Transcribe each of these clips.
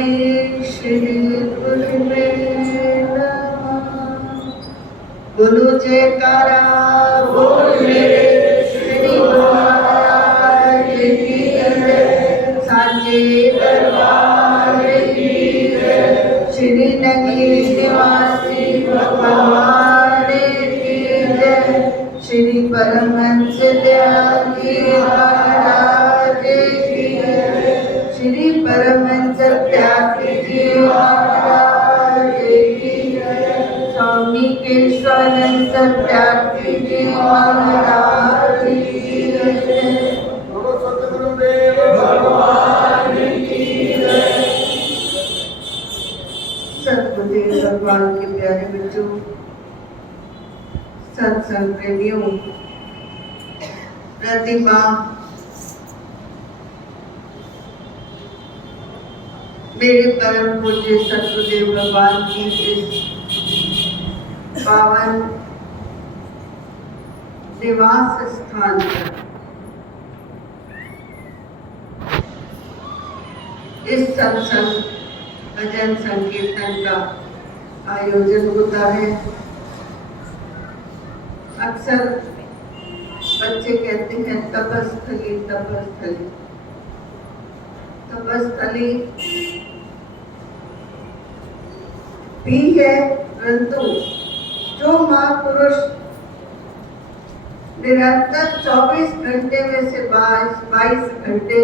श्री गुरुदेव नमः। बोलो जयकारा बोल मेरे श्री महाराज की जय, साचे दरबार की जय, श्री नगरी निवासी भगवान की जय, श्री परमहंस त्यागी महाराज की जय, श्री परमहंस त्यागी जी महाराज की जय, स्वामी केशवानंद त्यागी जी महाराज की जय, बोलो सतगुरुदेव भगवान की जय। सतगुरुदेव भगवान के प्यारे बच्चों, सत्संग प्रेमियों, प्रतिमा मेरे परम पूज्य सतगुरुदेव भगवान की इस पावन निवास स्थान पर इस सत्संग भजन संकीर्तन का आयोजन होता है। अक्सर बच्चे कहते हैं तपस्थली तपस्थली तपस्थली भी है, परंतु जो महापुरुष निरंतर 24 घंटे में से 22 घंटे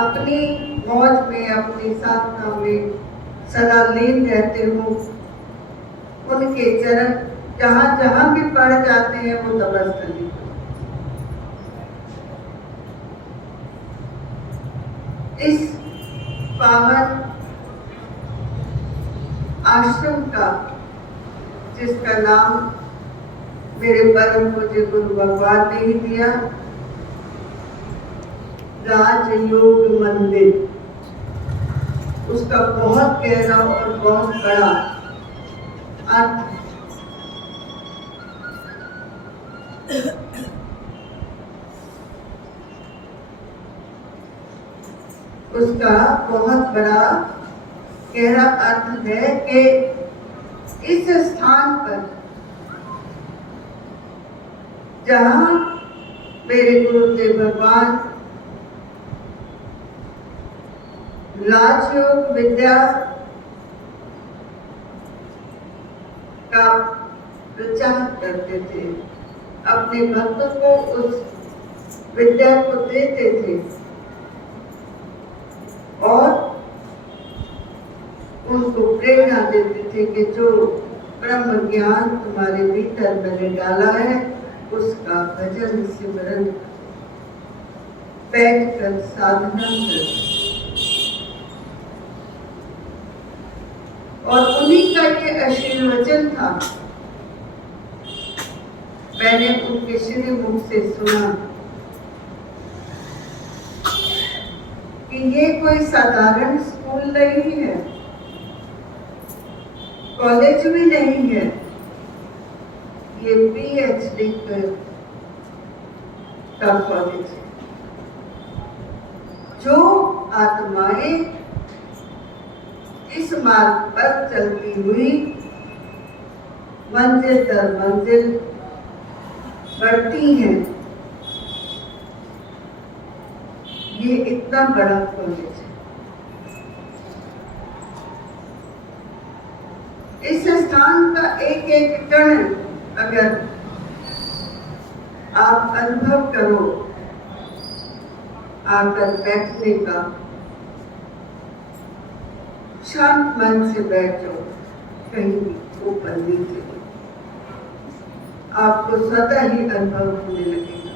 अपनी मौज में अपनी साधना में सदा लीन रहते हो, उनके चरण जहाँ जहाँ भी पड़ जाते हैं वो तपस्थली। इस पावन आश्रम का जिसका नाम मेरे परम पूज्य गुरु भगवान ने ही दिया, राजयोग मंदिर, उसका बहुत गहरा और बहुत बड़ा अर्थ उसका बहुत बड़ा गहरा अर्थ है कि इस स्थान पर जहाँ मेरे गुरुदेव भगवान राजयोग विद्या का प्रचार करते थे, अपने भक्तों को उस विद्या को देते थे और उनको प्रेरणा देते थे कि जो ब्रह्म ज्ञान तुम्हारे भीतर मैंने डाला है उसका भजन सिमरन बैठकर साधना कर। और उन्हीं का ये आशीर्वचन था। मैंने उनके श्री मुख से सुना कि ये कोई साधारण स्कूल नहीं है, कॉलेज भी नहीं है, ये PhD का कॉलेज है। जो आत्माएं इस मार्ग पर चलती हुई मंजिल दर मंजिल बढ़ती हैं, ये इतना बड़ा कॉलेज है। इस स्थान का एक एक कण अगर आप अनुभव करो आकर बैठने का, शांत मन से बैठो, कहीं ऊपर नीचे, आपको स्वतः ही अनुभव होने लगेगा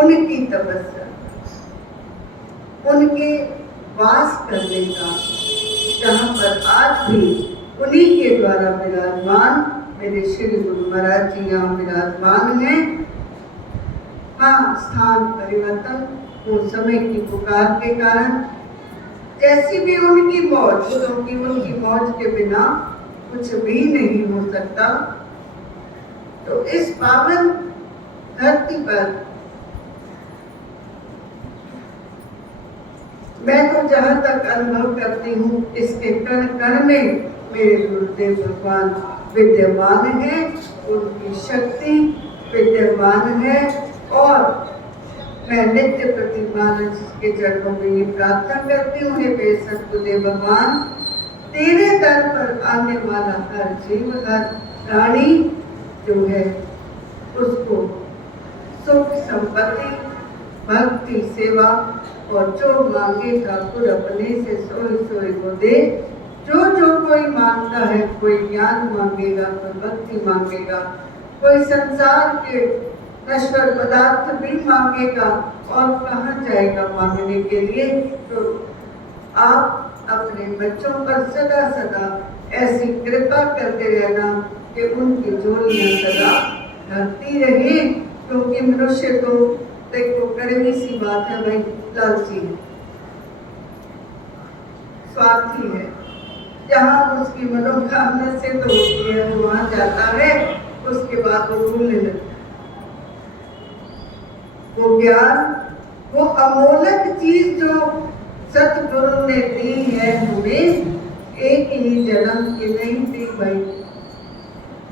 उनकी तपस्या, उनके वास करने का, जहाँ पर आज भी उन्हीं के द्वारा विराजमान मेरे श्री गुरु महाराज जी यहाँ विराजमान हैं। हाँ, स्थान परिवर्तन वो समय की पुकार के कारण, जैसी भी उनकी मौज, क्योंकि उनकी मौज के बिना कुछ भी नहीं हो सकता। तो इस पावन धरती पर मैं तो जहाँ तक अनुभव करती हूँ इसके कण कण में मेरे गुरुदेव भगवान विद्यमान है, उनकी शक्ति विद्यमान है। और मैं नित्य प्रतिमान के चरणों में ये प्रार्थना करती हूँ, हे बेसत गुरुदेव भगवान, तेरे दर पर आने वाला हर जीव, हर प्राणी जो है उसको सुख संपत्ति, भक्ति, सेवा और जो मांगे ठाकुर अपने से सोई सोई को दे। जो जो कोई मांगता है, कोई ज्ञान मांगेगा, कोई भक्ति मांगेगा, कोई संसार के नश्वर पदार्थ भी मांगेगा और कहाँ जाएगा मांगने के लिए। तो आप अपने बच्चों पर सदा सदा ऐसी कृपा करते रहना कि उनकी झोलियां सदा भरती रहे, क्योंकि मनुष्य तो देखो कड़वी सी बात है भाई, लालची है, स्वार्थी है। जहाँ उसकी मनोकामना से तो होती है वो वहां जाता है, उसके बाद वो भूलने लगता है। वो ज्ञान, वो अमोलक चीज जो सतगुरु ने दी है हमें, एक ही जन्म की नहीं दी भाई,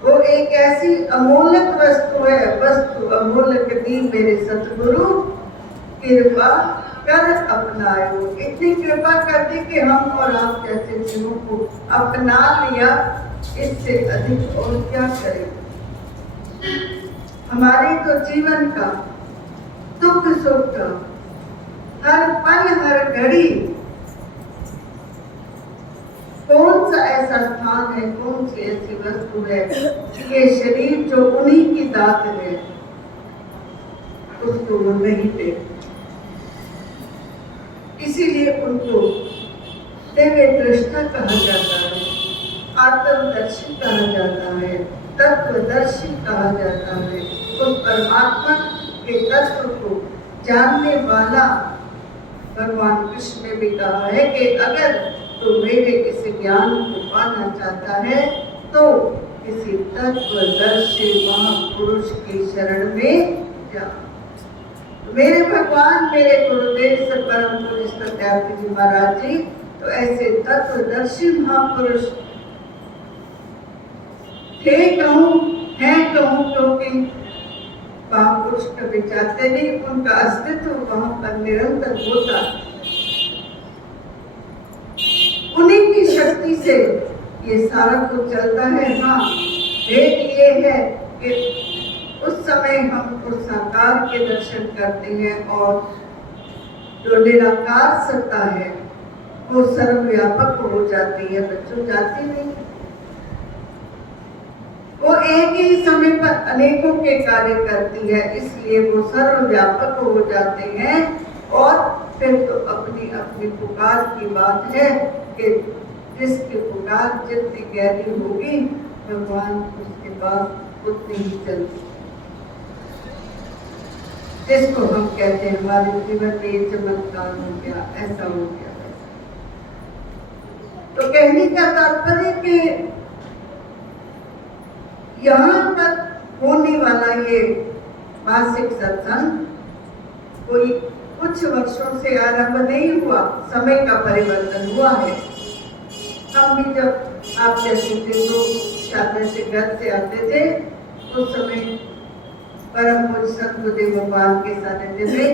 वो एक ऐसी अमोलक वस्तु है, वस्तु अमोलक दी मेरे सतगुरु, कृपा कर अपनाओ। इतनी कृपा कर दी कि हम और आप जैसे जीवों को अपना लिया, इससे अधिक और क्या करें। हमारे तो जीवन का दुख सुख का हर पल हर घड़ी कौन सा ऐसा स्थान है, कौन सी ऐसी वस्तु है, ये शरीर जो उन्हीं की दात है, उसको वो नहीं दे। इसीलिए उनको दिव्य दृष्टा कहा जाता है, आत्मदर्शी कहा जाता है, तत्वदर्शी कहा जाता है। उस परमात्मा के तत्व को जानने वाला भगवान कृष्ण ने भी कहा है कि अगर तो मेरे इस ज्ञान को पाना चाहता है तो किसी तत्वदर्शी महापुरुष की शरण में जा। मेरे भगवान, मेरे गुरुदेव से परम पूज्य सत्यार्थी जी महाराज जी तो ऐसे तत्वदर्शी महापुरुष थे कहूँ, हैं कहूँ, क्योंकि महापुरुष कभी चाहते नहीं, उनका अस्तित्व वहां पर निरंतर होता। उन्हीं की शक्ति से ये सारा कुछ चलता है। हाँ, एक ये है कि उस समय हम उस साकार के दर्शन करते हैं और जो निराकार सत्ता है वो सर्वव्यापक हो जाती है। बच्चों जाती नहीं, वो एक ही समय पर अनेकों के कार्य करती है, इसलिए वो सर्वव्यापक हो जाते हैं। और फिर तो अपनी अपनी पुकार की बात है कि जिसकी पुकार जितनी गहरी होगी भगवान उसके पास उतनी ही चलती। जिसको हम कहते हैं हमारे जीवन में ये चमत्कार हो गया, ऐसा हो गया, तो कहने का तात्पर्य कि यहाँ पर होने वाला ये मासिक सत्संग कोई कुछ वर्षों से आरंभ नहीं हुआ, समय का परिवर्तन हुआ है। हम भी जब आप जैसे थे तो शादी से घर से आते थे, उस समय परम पूज्य सतगुरुदेव भगवान के सानिध्य में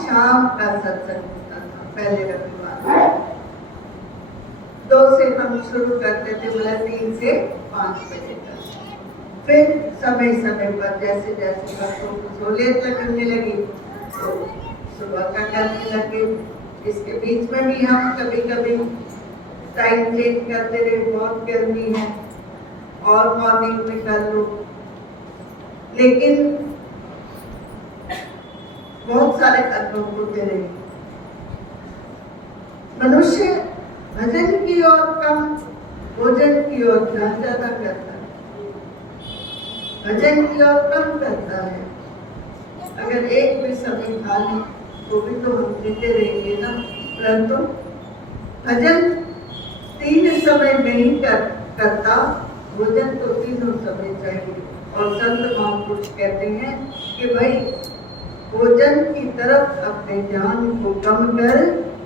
शाम का सत्संग होता था। पहले रविवार 2 से हम शुरू करते थे, बोला 3 से 5 बजे तक। फिर समय समय पर जैसे जैसे बच्चों को सहूलियत लगने लगी तो सुबह का करने लगे। इसके बीच में भी हम कभी कभी टाइम चेंज करते रहे, बहुत गर्मी है और मॉर्निंग में कर लो, लेकिन बहुत सारे अनुभव होते रहे। मनुष्य भजन की ओर कम, भोजन की ओर ध्यान ज्यादा करता है, भजन की ओर कम करता है। अगर एक भी समय खा लें तो भी तो हम जीते रहेंगे ना, परंतु भजन 3 समय नहीं करता, भोजन तो तीनों समय चाहिए। और संत महापुरुष कहते हैं कि भाई भोजन की तरफ अपने ध्यान को कम कर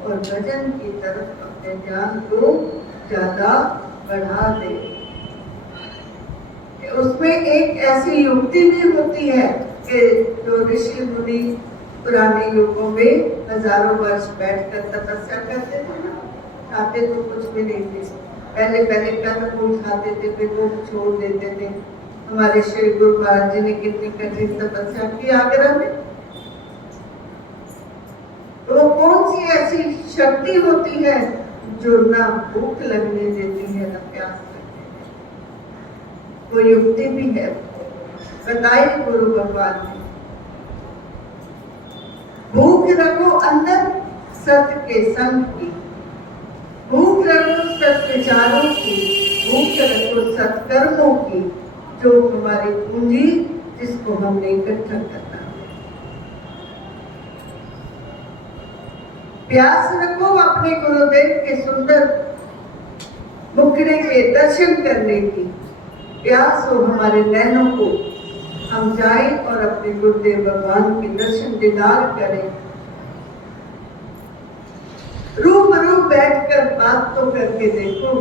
और भजन की तरफ अपने ध्यान को ज्यादा बढ़ा दे। उसमें एक ऐसी युक्ति भी होती है कि जो ऋषि मुनि पुराने युगों में हजारों वर्ष बैठकर तपस्या करते थे ना, खाते तो कुछ भी नहीं थे, पहले पहले कंद मूल खाते थे, फिर वो छोड़ देते थे। हमारे श्री गुरु महाराज जी ने कितनी कठिन तपस्या की आगरा में। तो कौन सी ऐसी शक्ति होती है जो ना भूख लगने देती है ना प्यास लगने देती है? वो युक्ति भी है, बताई गुरु भगवान ने। भूख रखो अंदर सत्य के संग की, भूख रखो सत्य विचारों की, भूख रखो सत्कर्मों की, जो हमारी पूंजी जिसको हमने इकट्ठा करना है। प्यास रखो अपने गुरुदेव के सुंदर मुखड़े के दर्शन करने की, प्यास हो हमारे नैनों को हम जाएं और अपने गुरुदेव भगवान के दर्शन दीदार करें। रूबरू बैठकर बात तो करके देखो,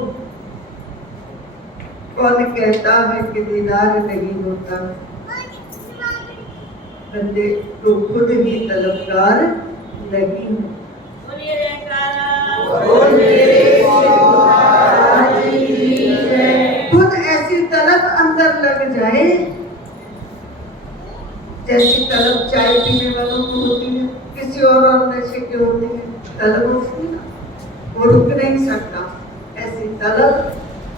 कौन कहता है कि दीदार नहीं होता? बंदे तो खुद ही तलबगार नहीं है। खुद ऐसी तलब अंदर लग जाए जैसी तलब चाय पीने वालों को होती है, किसी और नशे की होती है, तलब होती है, वो रुक नहीं सकता। ऐसी तलब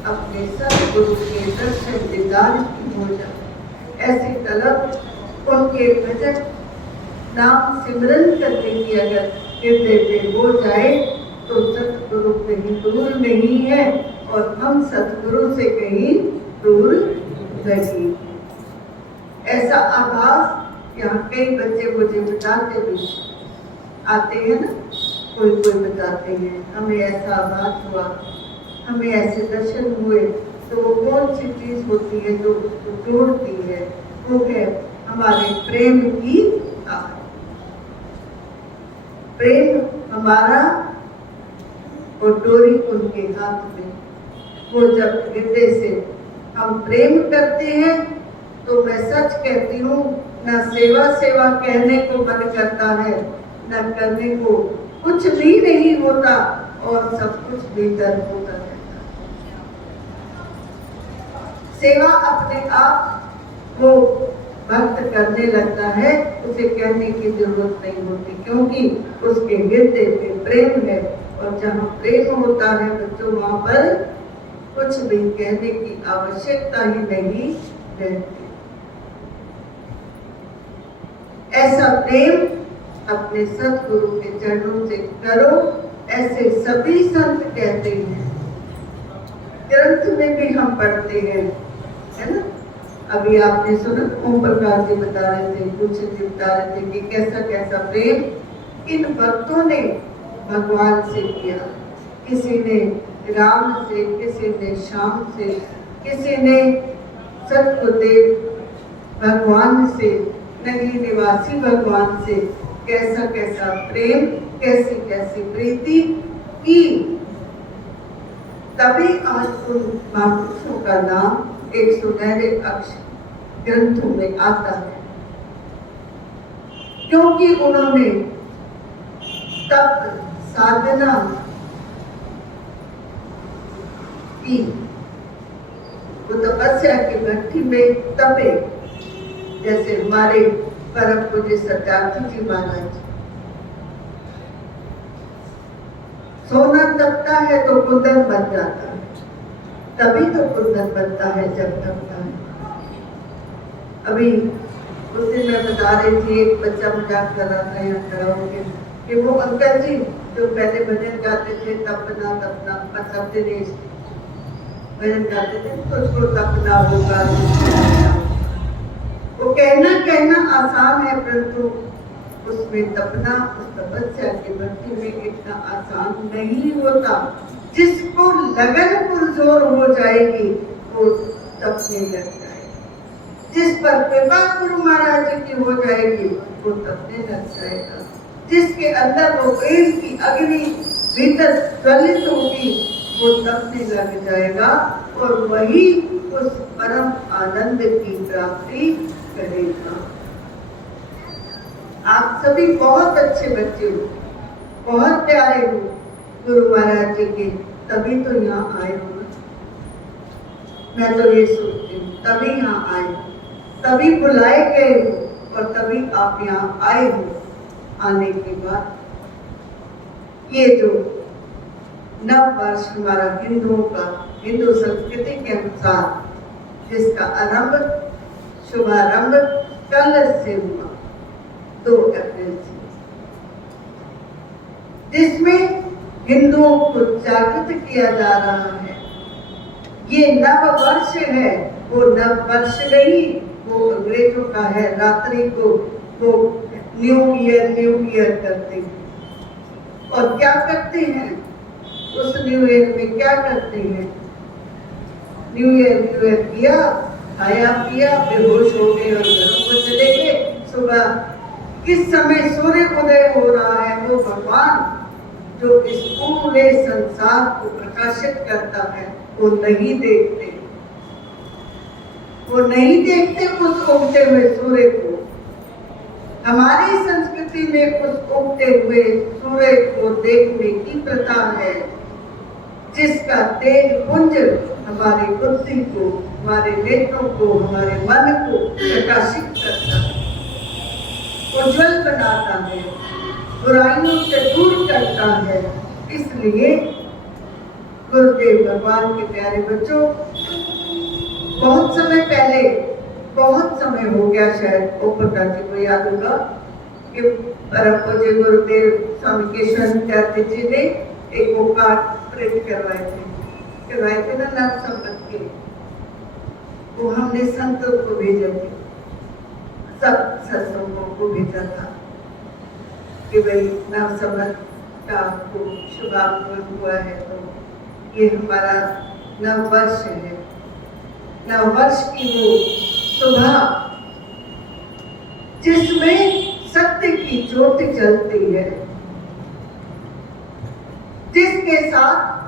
अपने सतगुरु के दर्शन दीदार की हो जाए, ऐसी तलब उनके भजन नाम सिमरन करने की अगर हृदय पे हो जाए तो सतगुरु कहीं दूर नहीं है और हम सतगुरु से कहीं दूर नहीं। ऐसा आभास यहाँ कई बच्चे मुझे बताते भी आते हैं ना, कोई कोई बताते हैं हमें ऐसा आभास हुआ, हमें ऐसे दर्शन हुए। तो वो कौन सी चीज होती है जो उसको जोड़ती है? वो है हमारे प्रेम की आग। प्रेम हमारा और डोरी उनके हाथ में। वो जब हृदय से हम प्रेम करते हैं तो मैं सच कहती हूँ, न सेवा सेवा कहने को मन करता है, न करने को कुछ भी नहीं होता और सब कुछ भीतर होता रहता है। सेवा अपने आप वो भक्त करने लगता है, उसे कहने की जरूरत नहीं होती, क्योंकि उसके हृदय पे प्रेम है। और जहाँ प्रेम होता है बच्चों, वहां पर कुछ भी कहने की आवश्यकता ही नहीं रहती। ऐसा प्रेम अपने सतगुरु के चरणों से करो, ऐसे सभी संत कहते हैं, ग्रंथ में भी हम पढ़ते हैं, है ना। अभी आपने सुना ओम प्रकाश जी बता रहे थे, कुछ जी बता रहे थे कि कैसा कैसा प्रेम इन भक्तों ने भगवान से किया। किसी ने राम से, किसी ने श्याम से, किसी ने सतगुरुदेव भगवान से, नगरी निवासी भगवान से कैसा कैसा प्रेम, कैसी कैसी प्रीति की। तभी आज उन महापुरुषों का नाम एक सुनहरे अक्षर ग्रंथों में आता है, क्योंकि उन्होंने तप साधना की। वो तपस्या की भट्टी में तपे, जैसे हमारे परम पूज्य सत्यार्थी जी महाराज। सोना तपता है तो कुंदन बन जाता है, तभी तो कुंदन बनता है जब तपता है। अभी उस दिन मैं बता रही थी, एक बच्चा मजाक कर रहा था यहाँ खड़ा होकर कि वो अंकल जी जो पहले भजन गाते थे, तपना तपना मतलब दिनेश भजन गाते थे, तो उसको तपना होगा। वो कहना आसान है, परंतु उसमें तपना, उस तपस्या की भक्ति में इतना आसान नहीं होता। जिसको लगन पुरजोर हो जाएगी वो तपने लग जाएगी, जिस पर कृपा गुरु महाराज जी की हो जाएगी वो तपने लग जाएगा, जिसके अंदर वो प्रेम की अग्नि भीतर ज्वलित होगी, वो तपने लग जाएगा और वही उस परम आनंद की प्राप्ति करेगा। आप सभी बहुत अच्छे बच्चे हो, बहुत प्यारे हो गुरु महाराज जी के, तभी तो यहाँ आए हो। मैं तो ये सोचती हूँ तभी यहाँ आए हो, तभी बुलाए गए हो और तभी आप यहाँ आए हो। आने के बाद ये जो नव वर्ष हमारा हिंदुओं का, हिंदू संस्कृति के अनुसार जिसका आरंभ, शुभारंभ कल से हुआ 2 अप्रैल से, जिसमें हिंदुओं को जागृत किया जा रहा है। ये नव वर्ष है, वो नव वर्ष नहीं, वो अंग्रेजों का है। रात्रि को वो न्यू ईयर करते हैं। और क्या करते हैं उस न्यू ईयर में? क्या करते हैं? न्यू ईयर किया, खाया पिया, बेहोश हो गए और घरों को चले गए। सुबह किस समय सूर्य उदय हो रहा है, वो भगवान जो इस पूरे संसार को प्रकाशित करता है, वो नहीं देखते। वो नहीं देखते उस उगते हुए सूर्य को। हमारी संस्कृति में उस उगते हुए सूर्य को देखने की प्रथा है, जिसका तेज पुंज हमारी बुद्धि को, हमारे नेत्रों को, हमारे मन को प्रकाशित करता है, उज्जवल बनाता है, बुराइयों से दूर करता है। इसलिए गुरुदेव भगवान के प्यारे बच्चों, बहुत समय पहले, बहुत समय हो गया शायद, ओ प्रकाश जी को याद होगा कि परम पूज्य गुरुदेव स्वामी केशवानंद जी ने एक वो कार्ड प्रिंट करवाए थे ना नव संवत के, वो हमने संतों को भेजे थे, सब सत्संगों को भेजा था कि भाई नव संवत का आपको शुभारंभ हुआ है, तो ये हमारा नव वर्ष है। नव वर्ष की वो सुबह जिसमें सत्य की ज्योति जलती है, जिसके साथ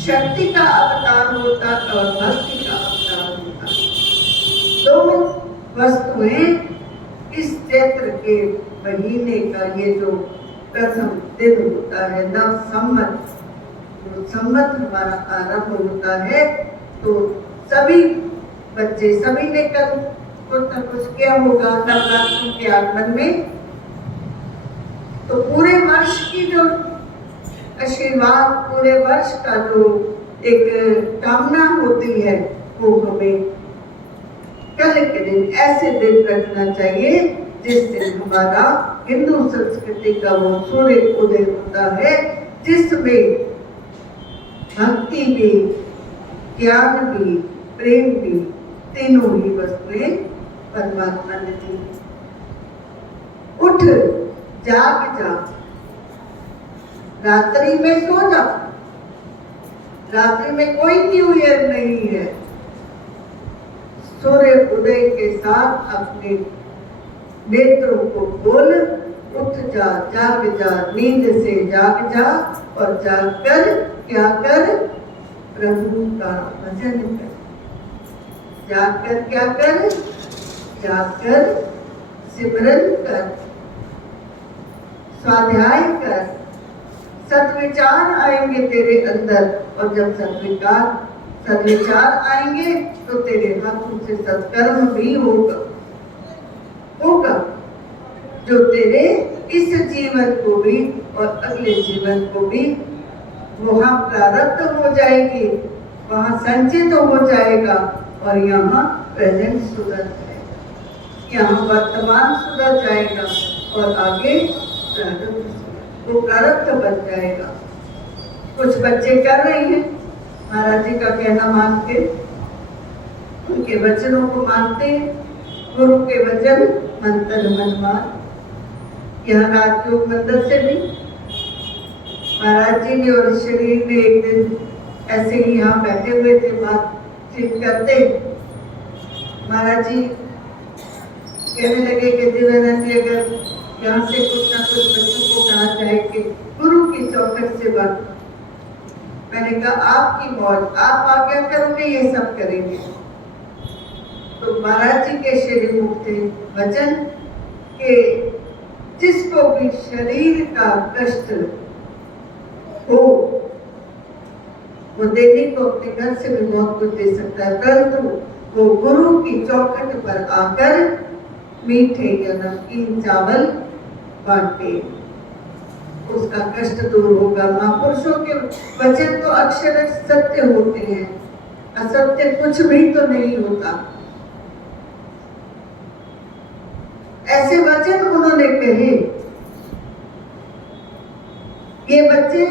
शक्ति का अवतार होता और भक्ति का अवतार होता। दोनों वस्तुएं इस चैत्र के महीने का ये जो प्रथम दिन होता है, नव संवत, जो संवत हमारा आरंभ होता है, तो सभी बच्चे, सभी ने कल कुछ न कुछ किया होगा नवरात्रों के आगमन में। तो पूरे वर्ष की जो आशीर्वाद, पूरे वर्ष का जो एक कामना होती है, वो हमें कल के दिन ऐसे दिन रखना चाहिए जिस दिन हमारा हिंदू संस्कृति का वो सूर्य उदय होता है, जिसमें भक्ति भी, ज्ञान भी, प्रेम भी, तीनों ही वस्तुएं परमात्मा ने दी। उठ, जाग जा, रात्रि में सो जा। रात्रि में कोई न्यू ईयर नहीं है। सूर्य उदय के साथ अपने नेत्रों को खोल, उठ जा, जाग जा, नींद से जाग जा और जागकर क्या कर? प्रभु का भजन कर। जागकर क्या कर? जागकर सिमरन कर, स्वाध्याय कर, सद्विचार आएंगे तेरे अंदर। और जब सद्विचार आएंगे तो तेरे हाथों से सत्कर्म भी होगा, जो तेरे इस जीवन को भी और अगले जीवन को भी वहाँ प्रारब्ध हो जाएगी, वहाँ संचित हो जाएगा और यहाँ प्रेजेंट सुधर जाएगा, यहाँ वर्तमान सुधर जाएगा और आगे वो प्रारब्ध बन जाएगा। कुछ बच्चे कर रहे हैं महाराज जी का कहना मान के, उनके वचनों को मानते हैं, गुरु के वचन मंत्र मनमान। यहाँ राजयोग मंदिर से भी महाराज जी ने और शरीर ने एक दिन ऐसे ही यहाँ बैठे हुए थे, बातचीत करते। महाराज जी कहने लगे कि दिव्यानंद जी, अगर यहाँ से कुछ ना कुछ बच्चों को कहा जाए कि गुरु की चौखट से बन। मैंने कहा आपकी मौज, आप आज्ञा करोगे ये सब करेंगे। तो महाराज जी के श्री मुख थे वचन के जिसको भी शरीर का कष्ट हो वो देने को अपने घर से भी बहुत कुछ दे सकता है, परंतु वो गुरु की चौखट पर आकर मीठे या नमकीन चावल बांटे, उसका कष्ट दूर होगा। महापुरुषों के वचन तो अक्षर सत्य होते हैं, असत्य कुछ भी तो नहीं होता। ऐसे वचन उन्होंने कहे। ये बच्चे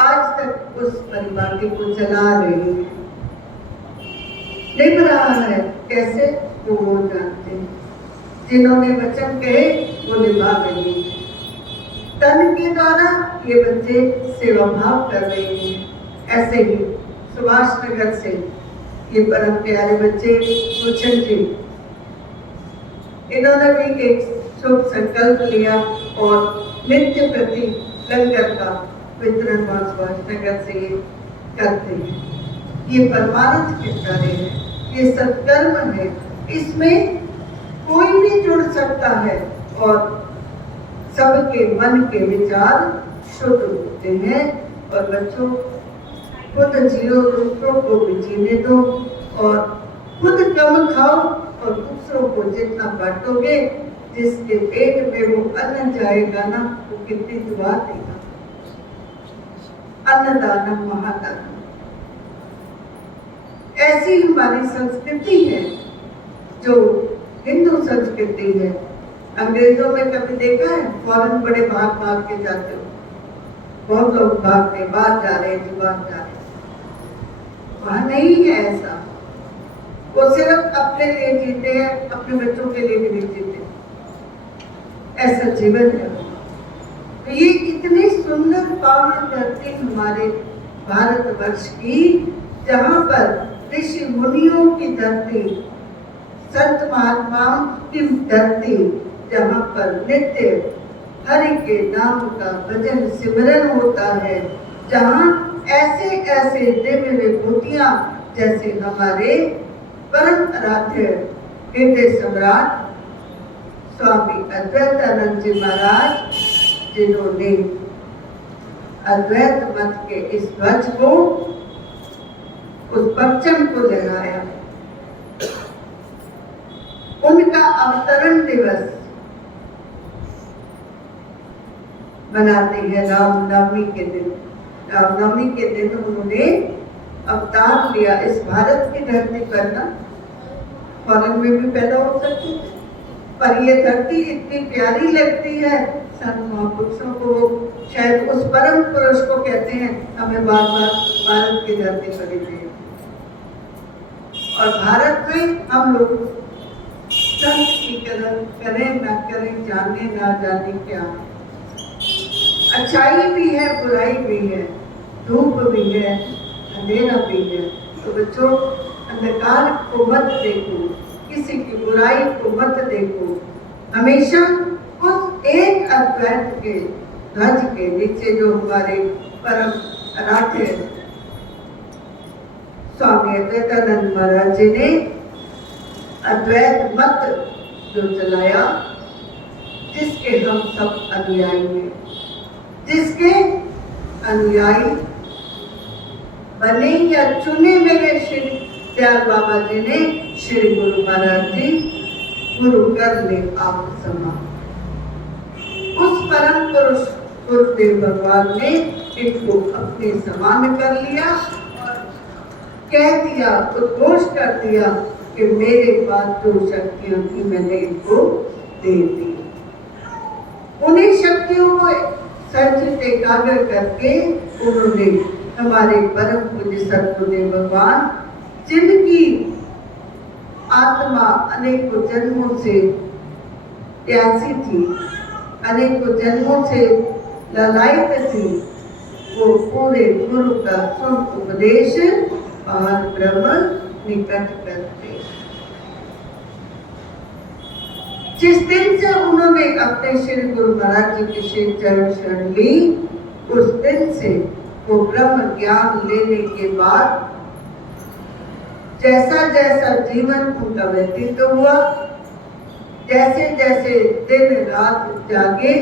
आज तक उस परिवार को चला रहे हैं, निभ रहा है कैसे वो जानते हैं। जिन्होंने वचन कहे वो निभा रहे हैं। तन के द्वारा ये बच्चे सेवा भाव कर रहे हैं। ऐसे ही सुभाष नगर से ये परम प्यारे बच्चे भूषण जी, इन्होंने भी एक शुभ संकल्प लिया और नित्य प्रति लंगर का वितरण सुभाष नगर से ये करते हैं। ये परमानंद के कार्य है, ये सत्कर्म है, इसमें कोई भी जुड़ सकता है और सबके मन के विचार शुद्ध होते हैं। और बच्चों खुद जियो, दूसरों को भी जीने दो और खुद कम खाओ और दूसरों को जितना बांटोगे, जिसके पेट में वो अन्न जाएगा ना, वो कितनी दुआ देगा। अन्नदानम महादानम, ऐसी हमारी संस्कृति है जो हिंदू संस्कृति है। अंग्रेजों में कभी देखा है फौरन बड़े भाग भाग के जाते हो, बहुत लोग भागते बाहर जा रहे हैं, बाहर जा रहे हैं। वहां नहीं है ऐसा, वो सिर्फ अपने लिए जीते हैं, अपने बच्चों के लिए भी नहीं जीते। ऐसा जीवन है। तो ये इतनी सुंदर पावन धरती हमारे भारतवर्ष की, जहाँ पर ऋषि मुनियों की धरती, संत महात्माओं की धरती, जहाँ पर नित्य हरि के नाम का भजन सिमरन होता है, जहाँ ऐसे ऐसे दिव्य विभूतियां जैसे हमारे परम आराध्य हृदय सम्राट स्वामी अद्वैतानंद जी महाराज, जिन्होंने अद्वैत मत के इस ध्वज को, उस परचम को लहराया, उनका अवतरण दिवस मनाते हैं रामनवमी के दिन। रामनवमी के दिन उन्होंने अवतार लिया इस भारत की धरती पर ना, फॉरेन में भी पैदा हो सकती है, पर ये धरती इतनी प्यारी लगती है संत महापुरुषों को। शायद उस परम पुरुष को कहते हैं, हमें बार बार भारत की धरती पर ही चाहिए। और भारत में हम लोग संत की करें ना करें, जाने ना जाने क्या, अच्छाई भी है बुराई भी है, धूप भी है अंधेरा भी है। तो बच्चों, अंधकार को मत देखो, किसी की बुराई को मत देखो, हमेशा उस एक अद्वैत के ध्वज के नीचे जो हमारे परम आराध्य स्वामी अद्वैतानंद महाराज जी ने अद्वैत मत जो चलाया, जिसके हम सब अनुयायी हैं, जिसके अनुयायी बने या चुने मेरे श्री दयाल बाबा जी ने, श्री गुरु महाराज जी, गुरु कर ले आप समा। उस परम पुरुष गुरुदेव भगवान ने इनको अपने समान कर लिया और कह दिया, उद्घोष कर दिया कि मेरे पास जो शक्तियां थी मैंने इनको दे दी। उन्हीं शक्तियों को संचित एकाग्र करके उन्होंने हमारे परम पूज्य सतगुरुदेव भगवान, जिनकी आत्मा अनेकों जन्मों से प्यासी थी, अनेकों जन्मों से ललायित थी, वो पूरे गुरु का सुन उपदेश पार ब्रह्म निकट करते। जिस दिन से उन्होंने अपने श्री गुरु महाराज जी के श्री चरण शरण ली, उस दिन से वो ब्रह्म ज्ञान लेने के बाद जैसा जैसा जीवन उनका व्यतीत हुआ, जैसे जैसे दिन रात जागे,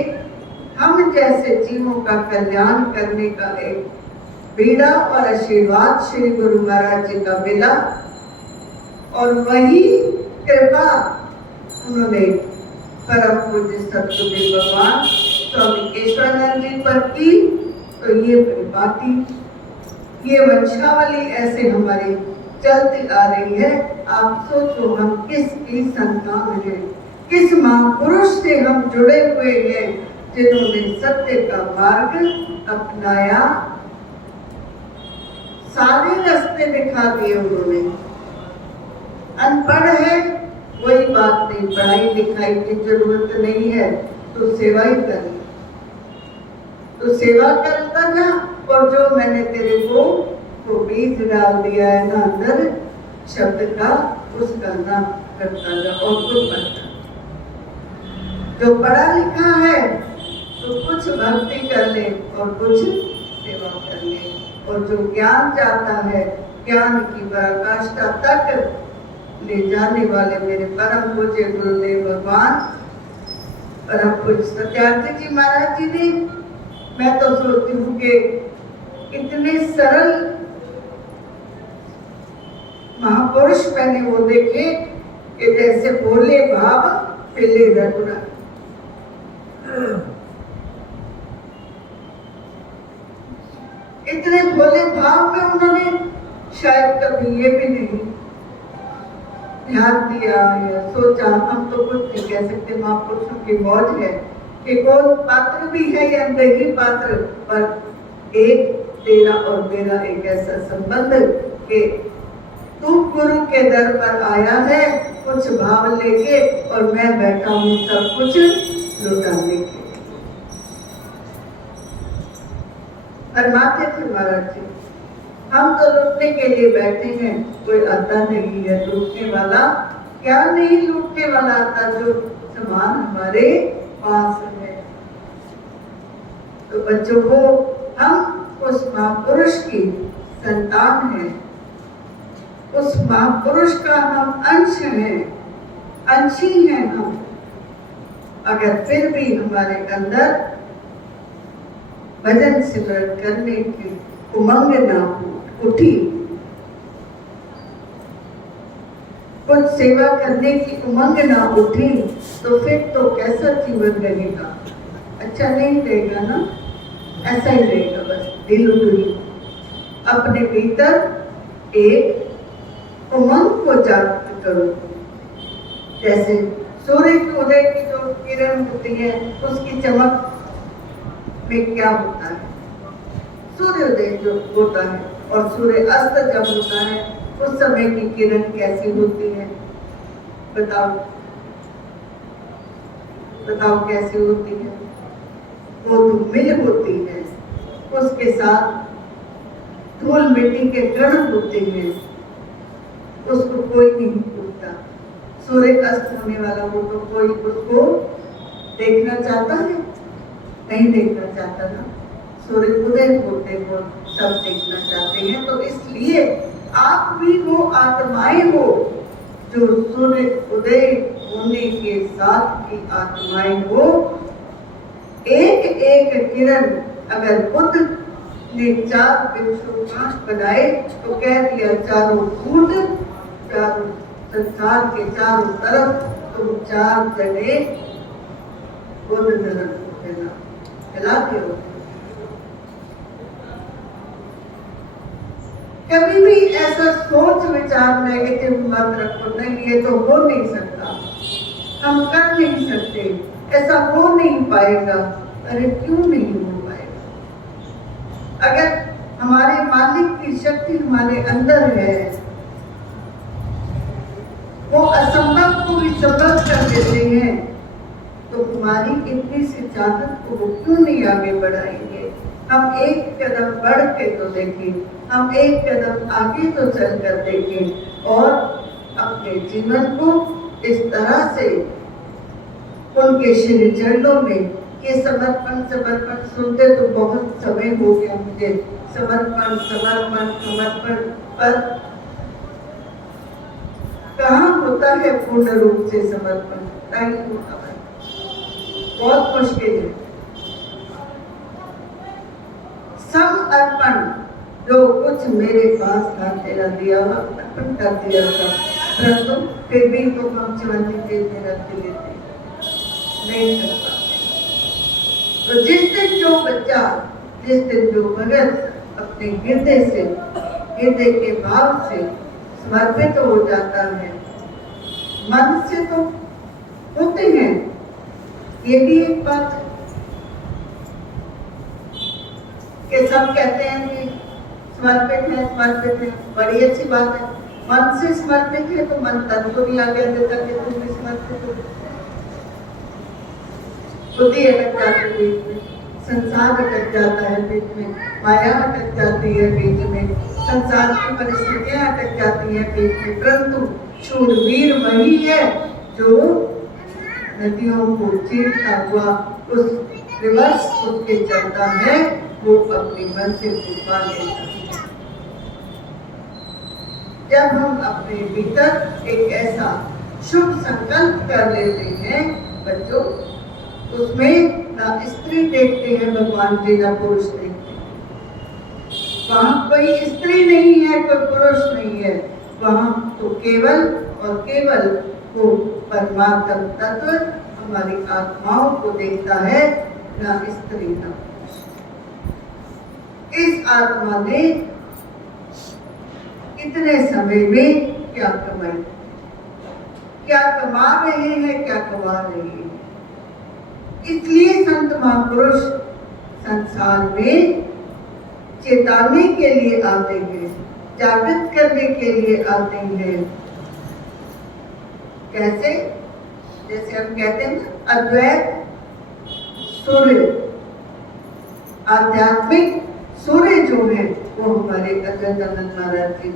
हम जैसे जीवों का कल्याण करने का एक बीड़ा और आशीर्वाद श्री गुरु महाराज जी का मिला, और वही कृपा उन्होंने परम पूज्य सतगुरुदेव भगवान स्वामी केशवानंद जी पर की। तो ये कृपा थी, ये वंशावली ऐसे हमारी चलती आ रही है। आप सोचो हम किसकी संतान हैं, किस महापुरुष से हम जुड़े हुए हैं जिन्होंने सत्य का मार्ग अपनाया, सारे रास्ते दिखा दिए उन्होंने। अनपढ़ है कोई बात नहीं, पढ़ाई लिखाई की जरूरत नहीं है, तो सेवा ही कर, तो सेवा करता ना, और जो मैंने तेरे को वो बीज डाल दिया है ना अंदर शब्द का, उसका नाम करता जा और कुछ बनता। जो पढ़ा लिखा है तो कुछ भक्ति कर ले और कुछ सेवा कर ले, और जो ज्ञान चाहता है, ज्ञान की पराकाष्ठा तक ले जाने वाले मेरे परम पूज्य गुरुदेव भगवान परम पूज्य सत्यार्थी जी महाराज जी ने, मैं तो सोचती हूँ कि इतने सरल महापुरुष मैंने वो देखे कि जैसे भोले भाव पिले रघुरा। इतने भोले भाव में उन्होंने शायद कभी ये भी नहीं ध्यान दिया या सोचा, हम तो कुछ नहीं कह सकते, महापुरुषों की मौज है कि कौन पात्र भी है या नहीं पात्र, पर एक तेरा और मेरा एक ऐसा संबंध कि तू गुरु के दर पर आया है कुछ भाव लेके, और मैं बैठा हूँ सब कुछ लुटाने के। फरमाते थे महाराज जी, हम तो लूटने के लिए बैठे हैं, कोई आता नहीं है लूटने वाला। क्या नहीं लूटने वाला आता, जो सामान हमारे पास है। तो बच्चों को, हम उस महापुरुष की संतान हैं, उस महापुरुष का हम अंश हैं, अंशी हैं हम। अगर फिर भी हमारे अंदर भजन सिमरन करने की उमंग ना उठी, कुछ सेवा करने की उमंग ना उठी, तो फिर तो कैसा जीवन रहेगा? अच्छा नहीं रहेगा ना, ऐसा ही रहेगा बस दिल उड़ी। अपने भीतर एक उमंग को जागृत करो, जैसे सूर्य के उदय की जो किरण होती है उसकी चमक में क्या होता है, सूर्योदय जो होता है और सूर्य अस्त जब होता है उस समय की किरण कैसी होती है? बताओ बताओ कैसी होती है? वो धूमिल होती है, उसके साथ धूल मिट्टी के कण होते हैं, उसको कोई नहीं पूछता। सूर्य अस्त होने वाला हो तो कोई उसको देखना चाहता है? नहीं देखना चाहता ना। सूर्य उदय होते हो सब देखना चाहते हैं। तो इसलिए आप भी वो आत्माएं हो जो सूर्य उदय होने के साथ की आत्माएं हो। एक एक किरण, अगर बुद्ध ने 4 विश्वकाश बनाए तो कह दिया चारों कूट, चारों संसार के चारों तरफ तुम 4 जने बुद्ध धर्म को फैलाते हो। कभी भी ऐसा सोच विचार नेगेटिव मत रखो, नहीं ये तो हो नहीं सकता, हम कर नहीं सकते, ऐसा हो नहीं पाएगा। अरे क्यों नहीं हो पाएगा? अगर हमारे मालिक की शक्ति हमारे अंदर है, वो असंभव को भी संभव कर देते हैं, तो हमारी इतनी सी चाहत को वो क्यों नहीं आगे बढ़ाएंगे? हम एक कदम बढ़ के तो देखें, हम एक कदम आगे तो चल कर देखें और अपने जीवन को इस तरह से उनके श्री चरणों में ये समर्पण समर्पण सुनते तो बहुत समय हो गया मुझे। समर्पण समर्पण समर्पण, पर कहाँ होता है पूर्ण रूप से समर्पण? नहीं होता है, बहुत मुश्किल है। समर्पण, जो कुछ मेरे पास था तेरा दिया हुआ अर्पण कर दिया था, परंतु फिर भी तो हम चवन्नी जेब में रख लेते नहीं कर पाते। तो जिस दिन जो बच्चा, जिस दिन जो भगत अपने हृदय से, हृदय के भाव से समर्पित हो जाता है, मन से तो होते हैं, ये भी एक बात है कि सब कहते हैं कि समर्पित है, बड़ी अच्छी बात है। मन से समर्पित है तो मन तन को भी आगे देता कि तुम भी समर्पित हो। बुद्धि अटक जाती है बीच में, संसार अटक जाता है बीच में, माया अटक जाती है बीच में, संसार की परिस्थितियां अटक जाती हैं बीच में, परंतु शूरवीर वही है जो नदियों को चीरता हुआ उस रिवर्स उसके चलता है, वो अपनी मंजिल को पा लेता है। जब हम अपने भीतर एक ऐसा शुभ संकल्प कर लेते हैं बच्चों, उसमें ना स्त्री देखते हैं भगवान जी, ना पुरुष देखते हैं। वहाँ कोई स्त्री नहीं है, कोई पुरुष नहीं है, वहाँ तो केवल और केवल वो परमात्मा तत्व हमारी आत्माओं को देखता है, ना स्त्री ना पुरुष। इस आत्मा ने इतने समय में क्या कमाई, क्या कमा रहे हैं, क्या कमा रहे हैं। इसलिए संत महापुरुष संसार में चेताने के लिए आते हैं, जागृत करने के लिए आते हैं। कैसे? जैसे हम कहते हैं ना, अद्वैत सूर्य, आध्यात्मिक सूर्य जो है वो हमारे अद्वैतानंद महाराज जी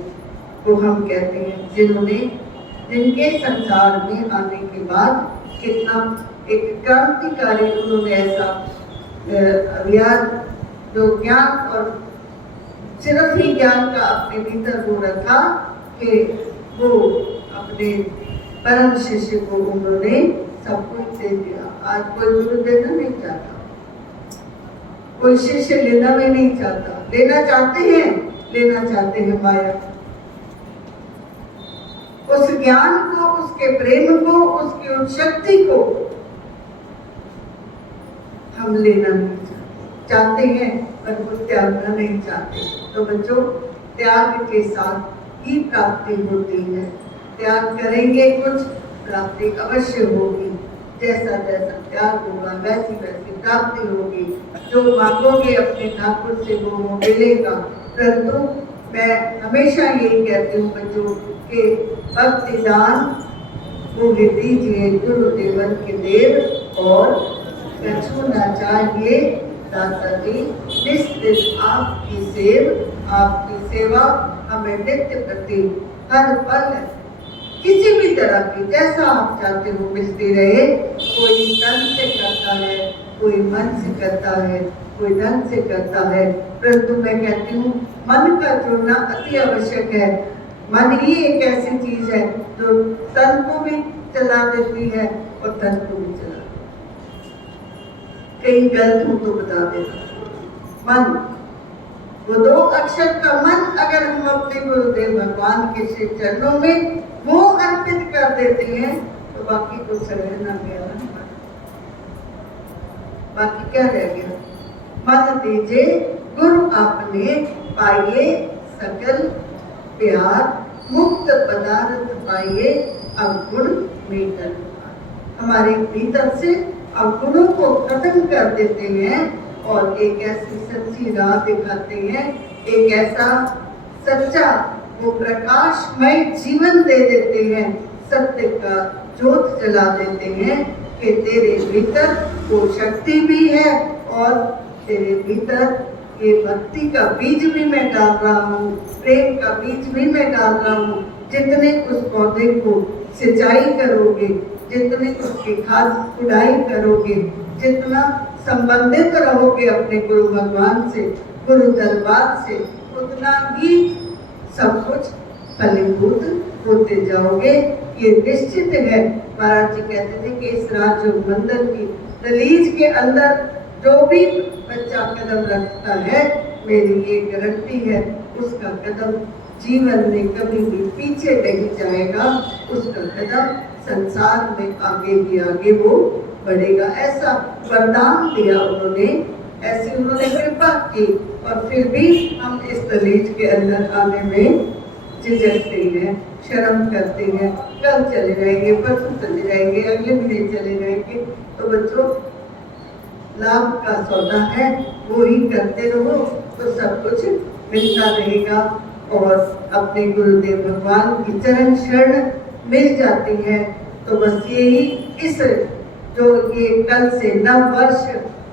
को हम कहते हैं, जिन्होंने, जिनके संसार में आने के बाद कितना एक क्रांतिकारी उन्होंने ऐसा अभियान, जो ज्ञान और सिर्फ ही ज्ञान का अपने भीतर हो रखा कि वो अपने परम शिष्य को उन्होंने सब कुछ दे दिया। आज कोई गुरु देना नहीं चाहता, कोई शिष्य लेना भी नहीं चाहता। लेना चाहते हैं माया। उस ज्ञान को, उसके प्रेम को, उसकी उस शक्ति को हम लेना नहीं चाहते हैं, पर वो त्यागना नहीं चाहते। तो बच्चों, त्याग के साथ ही प्राप्ति होती है। त्याग करेंगे कुछ, प्राप्ति अवश्य होगी। जैसा जैसा त्याग होगा वैसी वैसी प्राप्ति होगी। जो मांगोगे अपने ठाकुर से वो मिलेगा। परंतु मैं हमेशा यही कहती हूँ बच्चों कि भक्ति दान मुझे दीजिए गुरुदेवन के देव, और कछु ना चाहिए दाता जी। निस्तित आपकी सेवा हमें नित्य प्रति हर पल किसी भी तरह की, जैसा आप चाहते हो, मिलती रहे। कोई तन से करता है, कोई मन से करता है, कोई धन से करता है, परंतु मैं कहती हूँ मन का चुनना अति आवश्यक है। मन ही एक ऐसी चीज है जो तन को भी चला देती है और धन को भी चला देती है। कहीं गलत हो तो बता देना। मन, वो दो अक्षर का मन अगर हम अपने गुरुदेव भगवान के श्री चरणों में वो अर्पित कर देते हैं तो बाकी कुछ रह ना गया, बाकी क्या रह गया? मन दीजिए गुरु आपने पाइए सकल प्यार, मुक्त पदार्थ पाइए अवगुण मीटर। हमारे भीतर से अवगुणों को खत्म कर देते हैं और एक ऐसी सच्ची राह दिखाते हैं, एक ऐसा सच्चा वो प्रकाशमय जीवन दे देते हैं, सत्य का ज्योत जला देते हैं कि तेरे भीतर वो शक्ति भी है और तेरे भीतर ये भक्ति का बीज भी मैं डाल रहा हूँ, प्रेम का बीज भी मैं डाल रहा हूँ। जितने उस पौधे को सिंचाई करोगे, जितने उसकी खाद खुदाई करोगे, जितना संबंधित रहोगे अपने गुरु भगवान से, गुरु दरबार से, उतना ही सब कुछ फलीभूत होते जाओगे। ये निश्चित है। महाराज जी कहते थे कि इस राज मंदिर की दहलीज के अंदर जो भी बच्चा कदम रखता है, मेरी ये गारंटी है, उसका कदम जीवन में कभी भी पीछे नहीं जाएगा, उसका कदम संसार में आगे भी आगे वो बढ़ेगा। ऐसा वरदान दिया उन्होंने, ऐसी उन्होंने कृपा की, और फिर भी हम इस दहलीज के अंदर आने में झिझकते हैं, शर्म करते हैं। कल चले जाएंगे, परसों चले जाएंगे, अगले महीने चले जाएंगे। तो बच्चों, लाभ का सौदा है, वो ही करते रहो तो सब कुछ मिलता रहेगा और अपने गुरुदेव भगवान की चरण शरण मिल जाती है। तो बस यही इस जो ये कल से नव वर्ष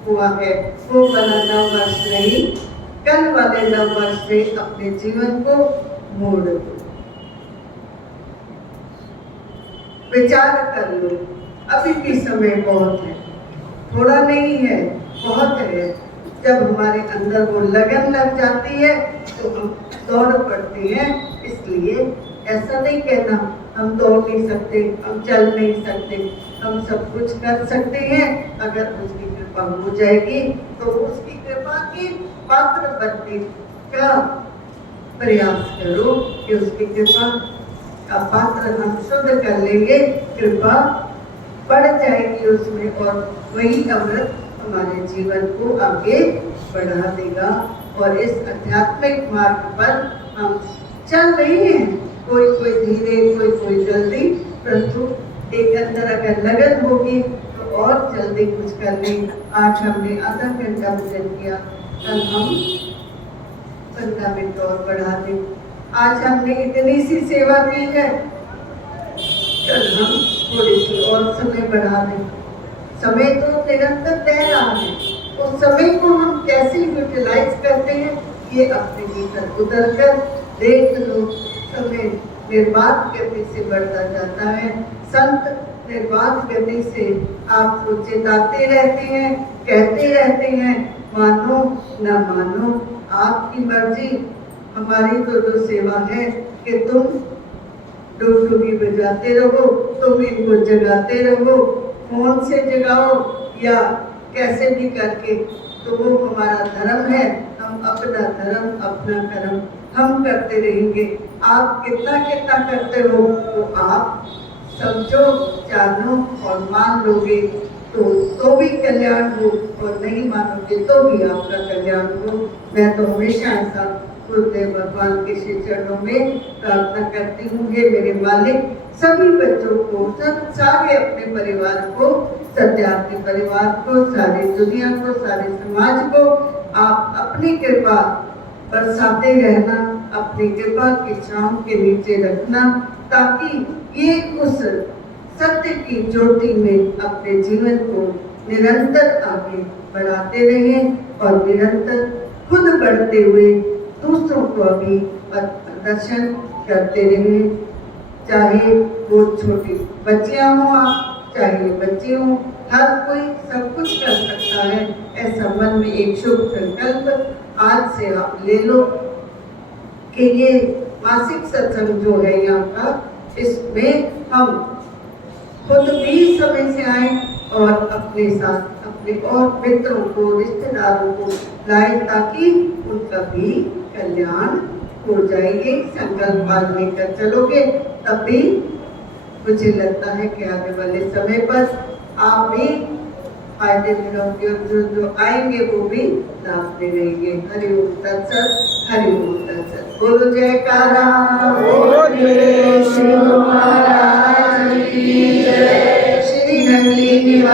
हुआ है, वो वाला नव वर्ष नहीं, कल वाले नव वर्ष से अपने जीवन को मोड़ दो, विचार कर लो। अभी भी समय बहुत है, थोड़ा नहीं है, बहुत है। जब हमारे अंदर वो लगन लग जाती है तो हम दौड़ पड़ते हैं। इसलिए ऐसा नहीं कहना हम दौड़ नहीं सकते, हम चल नहीं सकते, हम सब कुछ कर सकते हैं अगर उसकी कृपा हो जाएगी। तो उसकी कृपा की पात्र बनने का प्रयास करो कि उसकी कृपा का पात्र हम शुद्ध कर लेंगे, कृपा बढ़ जाएगी उसमें, और वही अमृत हमारे जीवन को आगे बढ़ा देगा। और इस आध्यात्मिक मार्ग पर हम चल रहे हैं, कोई कोई धीरे, कोई कोई जल्दी, परंतु एक अंदर अगर लगन होगी तो और जल्दी कुछ कर लें। आज हमने आधा घंटा भजन किया, कल हम 15 मिनट और बढ़ा दें। आज हमने इतनी सी सेवा की है, कल हम थोड़ी सी और समय बढ़ा दें। समय तो निरंतर बह रहा है, उस समय को हम कैसे यूटिलाइज करते हैं ये अपने भीतर उतर कर देख लो। समय निर्बाध गति से बढ़ता जाता है। संत निर्बाध गति से आपको चेताते रहते हैं, कहते रहते हैं, मानो न मानो आपकी मर्जी। हमारी तो जो सेवा है कि तुम डुगडुगी बजाते रहो, तुम इनको जगाते रहो, फोन से जगाओ या कैसे भी करके, तो वो हमारा धर्म है। हम अपना धर्म, अपना कर्म हम करते रहेंगे। आप कितना कितना करते हो तो आप समझो, जानो और मान लोगे तो भी कल्याण हो, और नहीं मानोगे तो भी आपका कल्याण हो। मैं तो हमेशा ऐसा गुरुदेव भगवान के श्री चरणों में प्रार्थना करती हूँ। हे मेरे मालिक, सभी बच्चों को, सब सारे अपने परिवार को, सत्यार्थी परिवार को, सारी दुनिया को, सारे समाज को आप अपनी कृपा बरसाते रहना, अपनी कृपा की छांव के नीचे रखना, ताकि ये उस सत्य की ज्योति में अपने जीवन को निरंतर आगे बढ़ाते रहें और निरंतर खुद बढ़ते हुए दूसरों को भी दर्शन करते रहें। चाहे वो छोटी बच्चियां हों, आप चाहे बच्चे हों, हर कोई सब कुछ कर सकता है। ऐसा मन में एक शुभ संकल्प आज से आप ले लो कि ये मासिक सत्संग जो है यहाँ का, इसमें हम खुद भी समय से आए और अपने साथ अपने और मित्रों को, रिश्तेदारों को लाए, ताकि उनका भी कल्याण हो जाएंगे। संकल्प आज लेकर चलोगे तब भी मुझे लगता है कि आने वाले समय पर आप भी फायदे में रहोगे और जो आएंगे वो भी लाभ में रहेंगे। हरि ओम तत्सत, हरि ओम तत्सत। बोलो जयकारा, बोलो श्री महाराज की जय। श्री रंगली निवास।